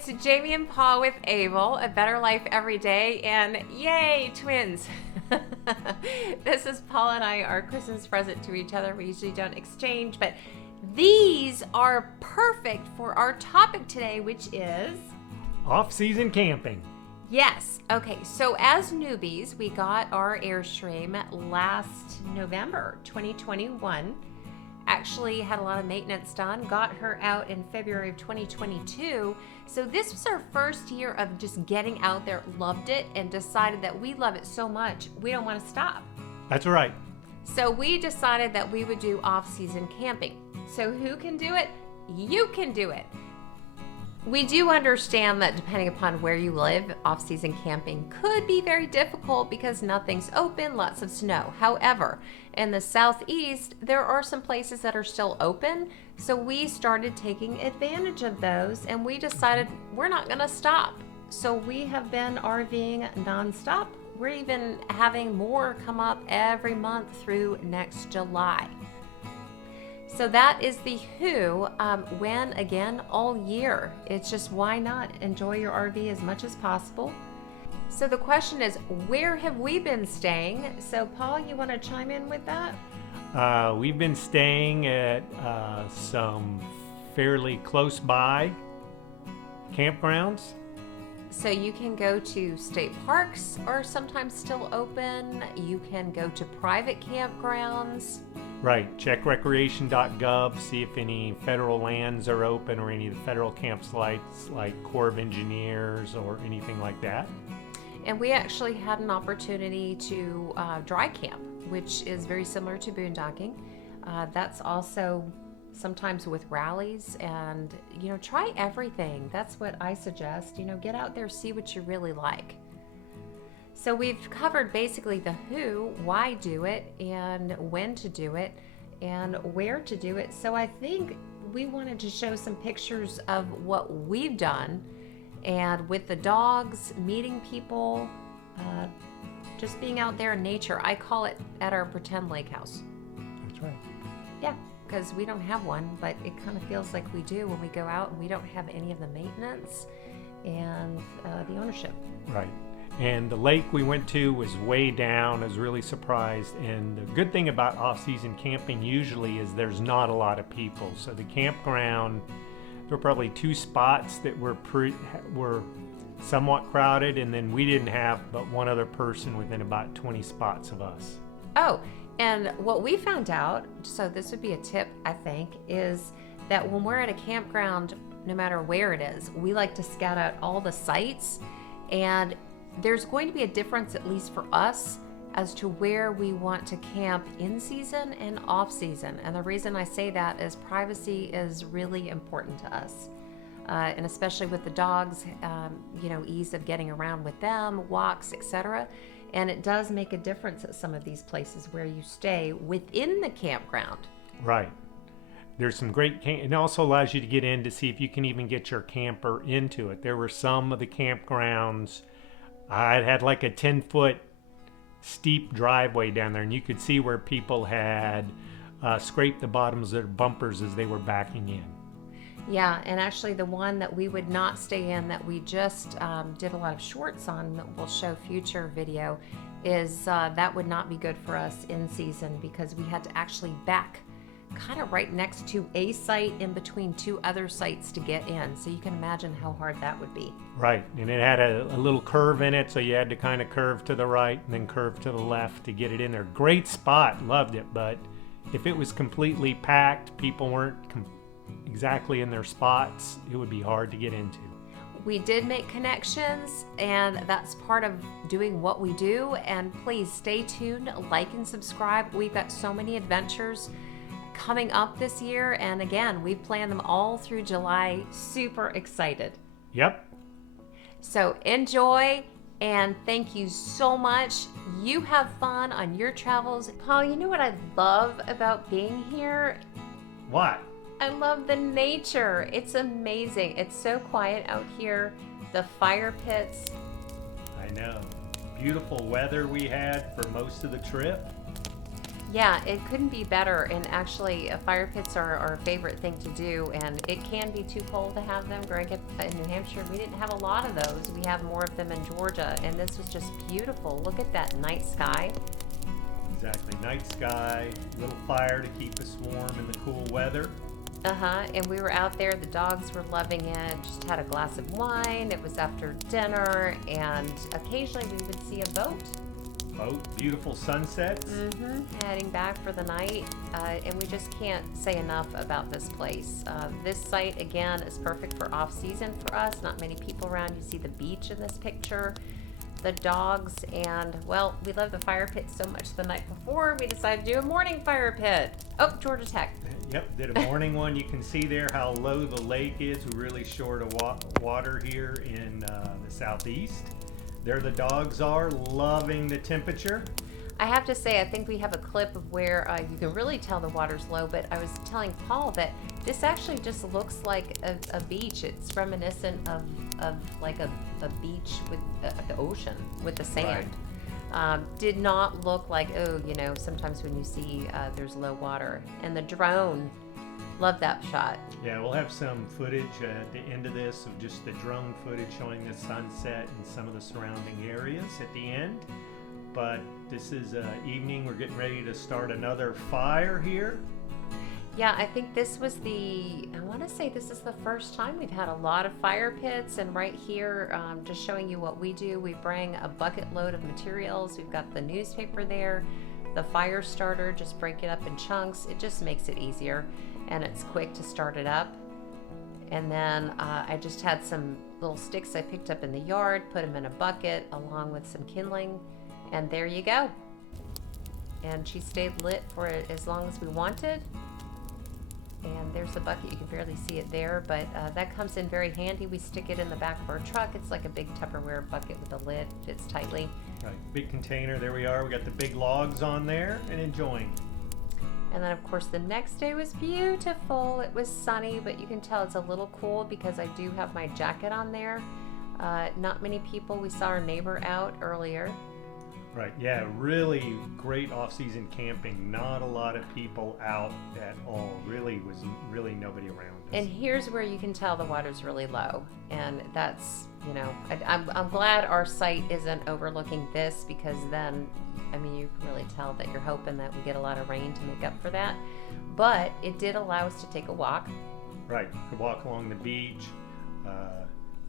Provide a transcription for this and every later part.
It's Jamie and Paul with Abel, A Better Life Every Day, and yay, twins! This is Paul and I, our Christmas present to each other. We usually don't exchange, but these are perfect for our topic today, which is... off-season camping. Yes. Okay, so as newbies, we got our Airstream last November 2021. Actually had a lot of maintenance done, got her out in February of 2022. So this was our first year of just getting out there, loved it, and decided that we love it so much, we don't want to stop. That's right. So we decided that we would do off-season camping. So who can do it? You can do it. We do understand that depending upon where you live, off-season camping could be very difficult because nothing's open, lots of snow. However, in the southeast, there are some places that are still open, so we started taking advantage of those and we decided we're not going to stop. So we have been RVing nonstop. We're even having more come up every month through next July. So that is the who, when, again, all year. It's just why not enjoy your RV as much as possible. So the question is, where have we been staying? So Paul, you want to chime in with that? We've been staying at some fairly close by campgrounds. So you can go to state parks are sometimes still open. You can go to private campgrounds. Right, check recreation.gov, see if any federal lands are open or any of the federal campsites like Corps of Engineers or anything like that. And we actually had an opportunity to dry camp, which is very similar to boondocking. That's also sometimes with rallies, and try everything. That's what I suggest. Get out there, see what you really like. So we've covered basically the who, why do it, and when to do it, and where to do it. So I think we wanted to show some pictures of what we've done, and with the dogs, meeting people, just being out there in nature. I call it at our pretend lake house. That's right. Yeah, because we don't have one, but it kind of feels like we do when we go out and we don't have any of the maintenance and the ownership. Right. And the lake we went to was way down. I was really surprised. And the good thing about off-season camping usually is there's not a lot of people. So the campground, there were probably 2 spots that were somewhat crowded, and then we didn't have but one other person within about 20 spots of us. Oh, and what we found out, so this would be a tip, I think, is that when we're at a campground, no matter where it is, we like to scout out all the sites, and there's going to be a difference, at least for us, as to where we want to camp in season and off season. And the reason I say that is privacy is really important to us. And especially with the dogs, ease of getting around with them, walks, etc. And it does make a difference at some of these places where you stay within the campground. Right. There's some great it also allows you to get in to see if you can even get your camper into it. There were some of the campgrounds, I had like a 10-foot steep driveway down there, and you could see where people had scraped the bottoms of their bumpers as they were backing in. Yeah, and actually the one that we would not stay in that we just did a lot of shorts on that we'll show future video is that would not be good for us in season because we had to actually back kind of right next to a site in between 2 other sites to get in. So you can imagine how hard that would be. Right, and it had a little curve in it, so you had to kind of curve to the right and then curve to the left to get it in there. Great spot, loved it, but if it was completely packed, people weren't exactly in their spots, it would be hard to get into. We did make connections, and that's part of doing what we do. And please stay tuned, like and subscribe. We've got so many adventures coming up this year, and again, we've planned them all through July. Super excited. Yep. So enjoy, and thank you so much. You have fun on your travels. Paul, you know what I love about being here? What? I love the nature. It's amazing. It's so quiet out here. The fire pits. I know. Beautiful weather we had for most of the trip. Yeah, it couldn't be better. And actually, fire pits are our favorite thing to do. And it can be too cold to have them. Growing up in New Hampshire, we didn't have a lot of those. We have more of them in Georgia. And this was just beautiful. Look at that night sky. Exactly. Night sky, little fire to keep us warm in the cool weather. And we were out there. The dogs were loving it. Just had a glass of wine. It was after dinner. And occasionally we would see a boat. Beautiful sunsets. Heading back for the night, and we just can't say enough about this place. This site again is perfect for off season for us. Not many people around. You see the beach in this picture, the dogs, and well, we love the fire pit so much. The night before, we decided to do a morning fire pit. Oh, Georgia Tech. Yep, did a morning one. You can see there how low the lake is. We're really short of water here in the southeast. There the dogs are, loving the temperature. I have to say, I think we have a clip of where you can really tell the water's low, but I was telling Paul that this actually just looks like a beach. It's reminiscent of like a beach with the ocean with the sand. Right. Did not look like, sometimes when you see there's low water. And the drone, love that shot. Yeah, we'll have some footage at the end of this of just the drone footage showing the sunset and some of the surrounding areas at the end. But this is evening. We're getting ready to start another fire here. Yeah, I think this was I want to say this is the first time we've had a lot of fire pits. And right here, just showing you what we do. We bring a bucket load of materials. We've got the newspaper there, the fire starter, just break it up in chunks. It just makes it easier. And it's quick to start it up. And then I just had some little sticks I picked up in the yard, put them in a bucket along with some kindling, and there you go. And she stayed lit for as long as we wanted. And there's the bucket. You can barely see it there, but that comes in very handy. We stick it in the back of our truck. It's like a big Tupperware bucket with a lid, fits tightly. Right, big container. There we are. We got the big logs on there and enjoying. And then, of course, the next day was beautiful. It was sunny, but you can tell it's a little cool because I do have my jacket on there. Not many people. We saw our neighbor out earlier. Right, yeah, really great off-season camping. Not a lot of people out at all. Really nobody around us. And here's where you can tell the water's really low. And that's, I'm glad our site isn't overlooking this, because then, you can really tell that you're hoping that we get a lot of rain to make up for that. But it did allow us to take a walk. Right, could walk along the beach.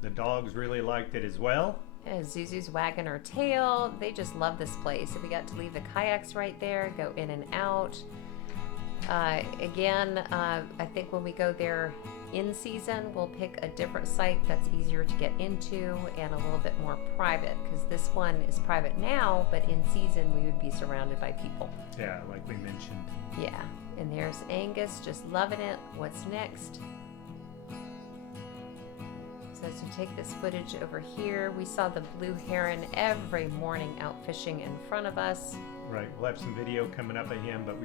The dogs really liked it as well. Zuzu's wagging her tail. They just love this place. And we got to leave the kayaks right there, go in and out. I think when we go there in season, we'll pick a different site that's easier to get into and a little bit more private, because this one is private now, but in season we would be surrounded by people. Yeah, like we mentioned. Yeah, and there's Angus just loving it. What's next? So as we take this footage over here, we saw the blue heron every morning out fishing in front of us. Right, we'll have some video coming up of him, but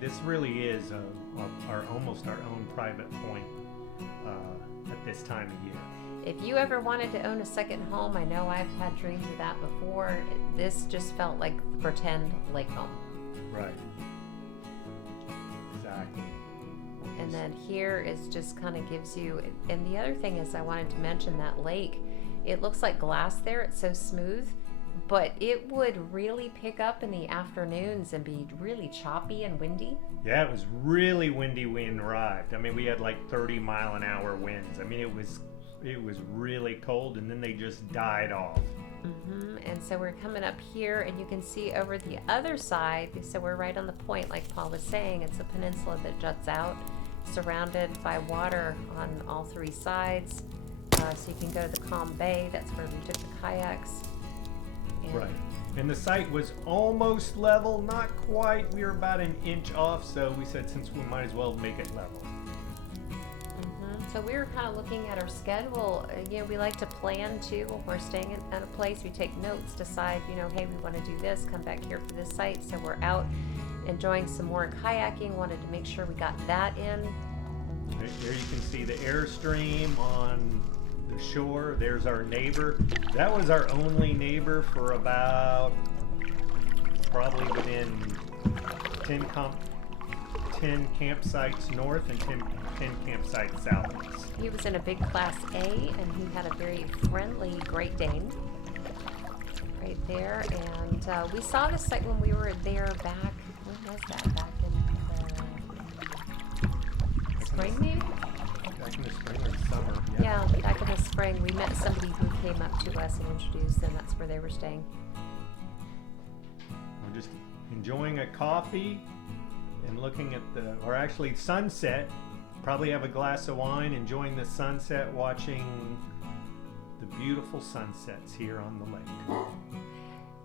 this really is almost our own private point at this time of year. If you ever wanted to own a second home, I know I've had dreams of that before. This just felt like the pretend lake home. Right. Exactly. And then here is just kind of gives you, and the other thing is I wanted to mention that lake. It looks like glass there. It's so smooth, but it would really pick up in the afternoons and be really choppy and windy. Yeah, it was really windy when we arrived. We had like 30-mile-an-hour winds. It was really cold, and then they just died off. And so we're coming up here, and you can see over the other side. So we're right on the point, like Paul was saying. It's a peninsula that juts out, surrounded by water on all three sides. So you can go to the calm bay. That's where we took the kayaks. Right. And the site was almost level, not quite. We were about an inch off, so we said since we might as well make it level. So we were kind of looking at our schedule. We like to plan too. When we're staying at a place, we take notes, decide, hey, we want to do this, come back here for this site. So we're out enjoying some more kayaking. Wanted to make sure we got that in. There you can see the Airstream on the shore. There's our neighbor. That was our only neighbor for about probably within 10 campsites north and 10 campsites south. He was in a big Class A, and he had a very friendly Great Dane right there. And we saw this site when we were there back, when was that? Back in the spring, maybe? Back in the spring or the summer. Yeah, back in the spring. We met somebody who came up to us and introduced them. That's where they were staying. We're just enjoying a coffee and looking at or actually sunset. Probably have a glass of wine, enjoying the sunset, watching the beautiful sunsets here on the lake.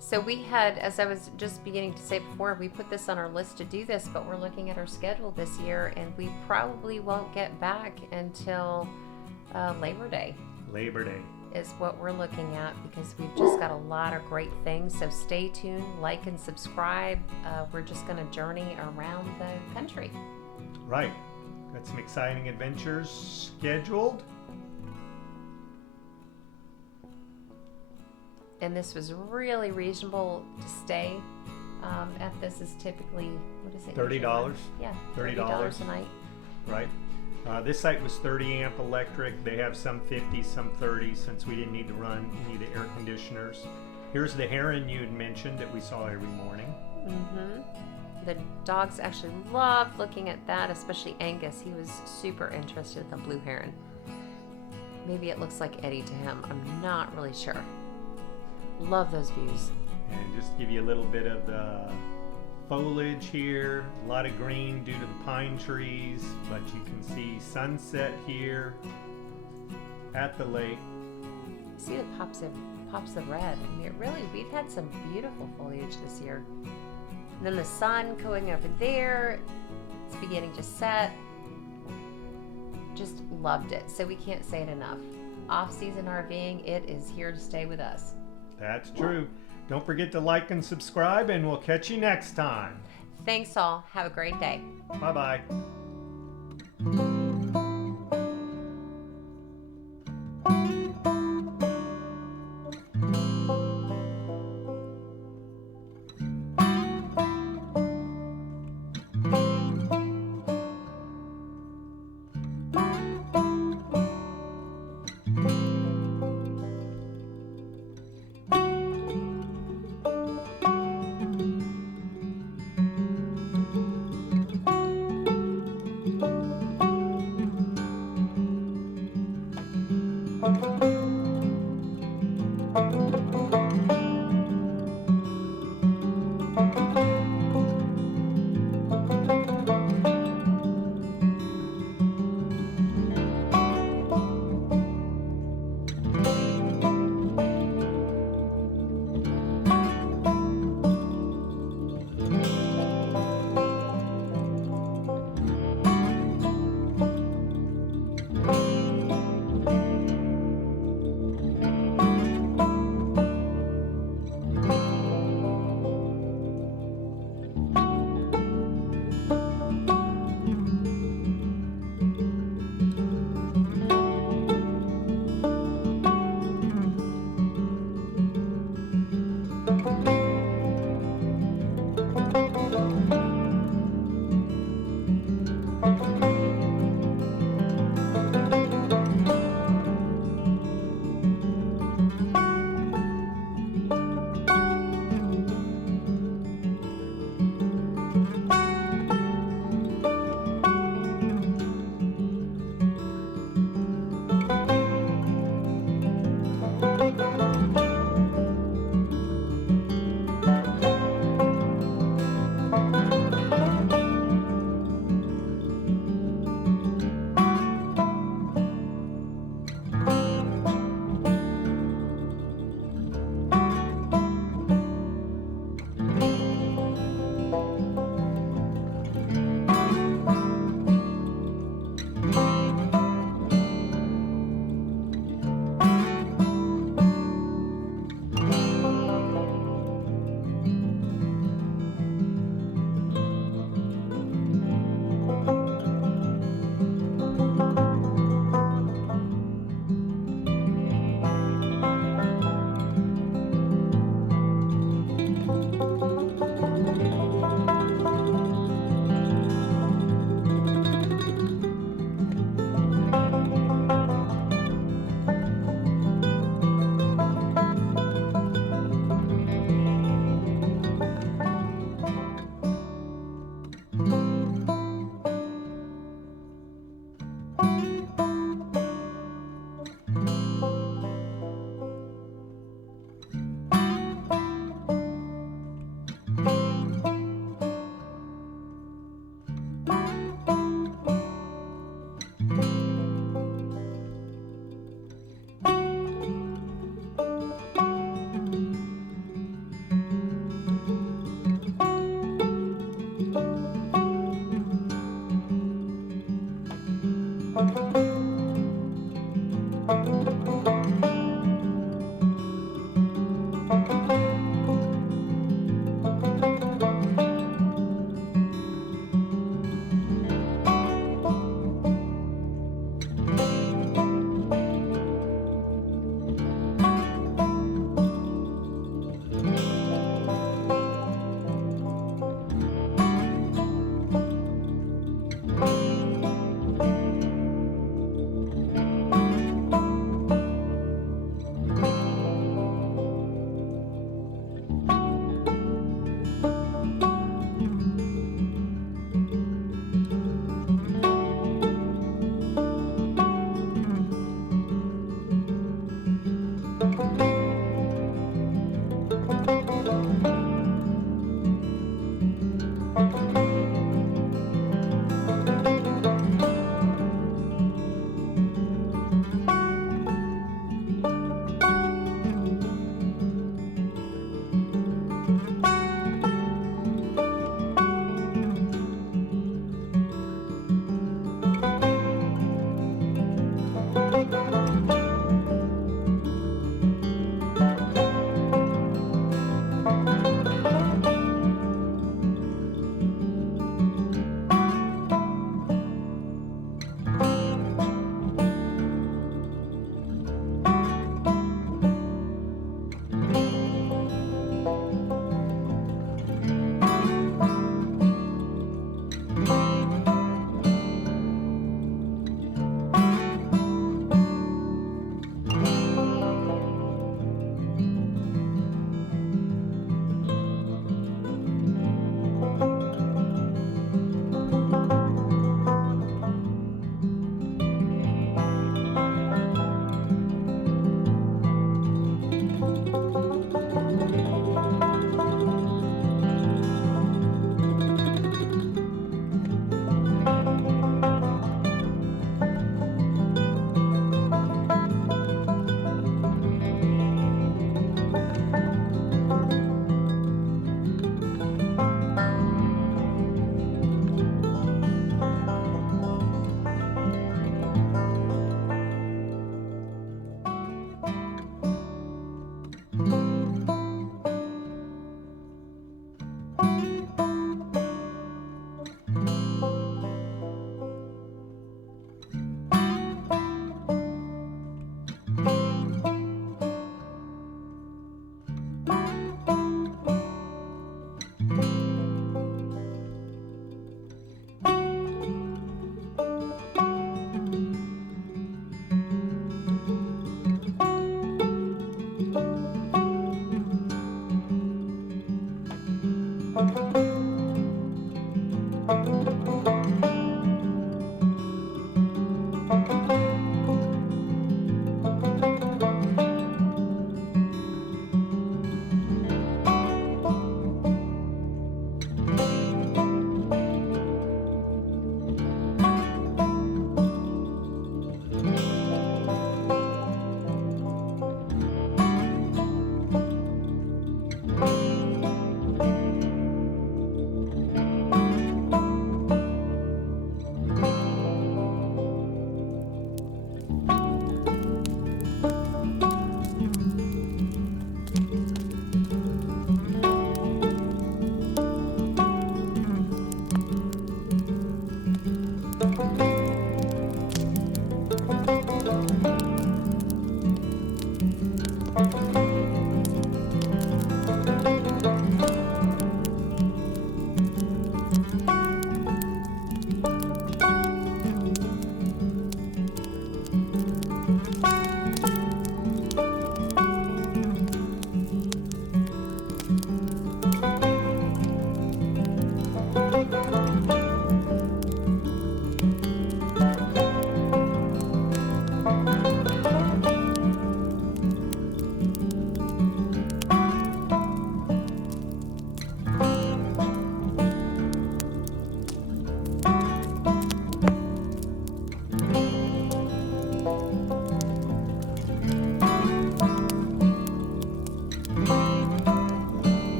So we had, as I was just beginning to say before, we put this on our list to do this, but we're looking at our schedule this year, and we probably won't get back until Labor Day. Labor Day Is what we're looking at, because we've just got a lot of great things. So stay tuned, like and subscribe. We're just going to journey around the country. Right. Got some exciting adventures scheduled. And this was really reasonable to stay at. This is typically, what is it? $30. Yeah, $30 a night. Right. This site was 30 amp electric. They have some 50, some 30, since we didn't need to run any of the air conditioners. Here's the heron you'd mentioned that we saw every morning. Mm-hmm. The dogs actually loved looking at that, especially Angus. He was super interested in the blue heron. Maybe it looks like Eddie to him. I'm not really sure. Love those views. And just give you a little bit of the foliage here. A lot of green due to the pine trees, but you can see sunset here at the lake. See the pops of red. I mean, we've had some beautiful foliage this year. And then the sun going over there, it's beginning to set. Just loved it. So we can't say it enough. Off-season RVing, it is here to stay with us. That's true. Don't forget to like and subscribe, and we'll catch you next time. Thanks all. Have a great day. Bye-bye. Thank you.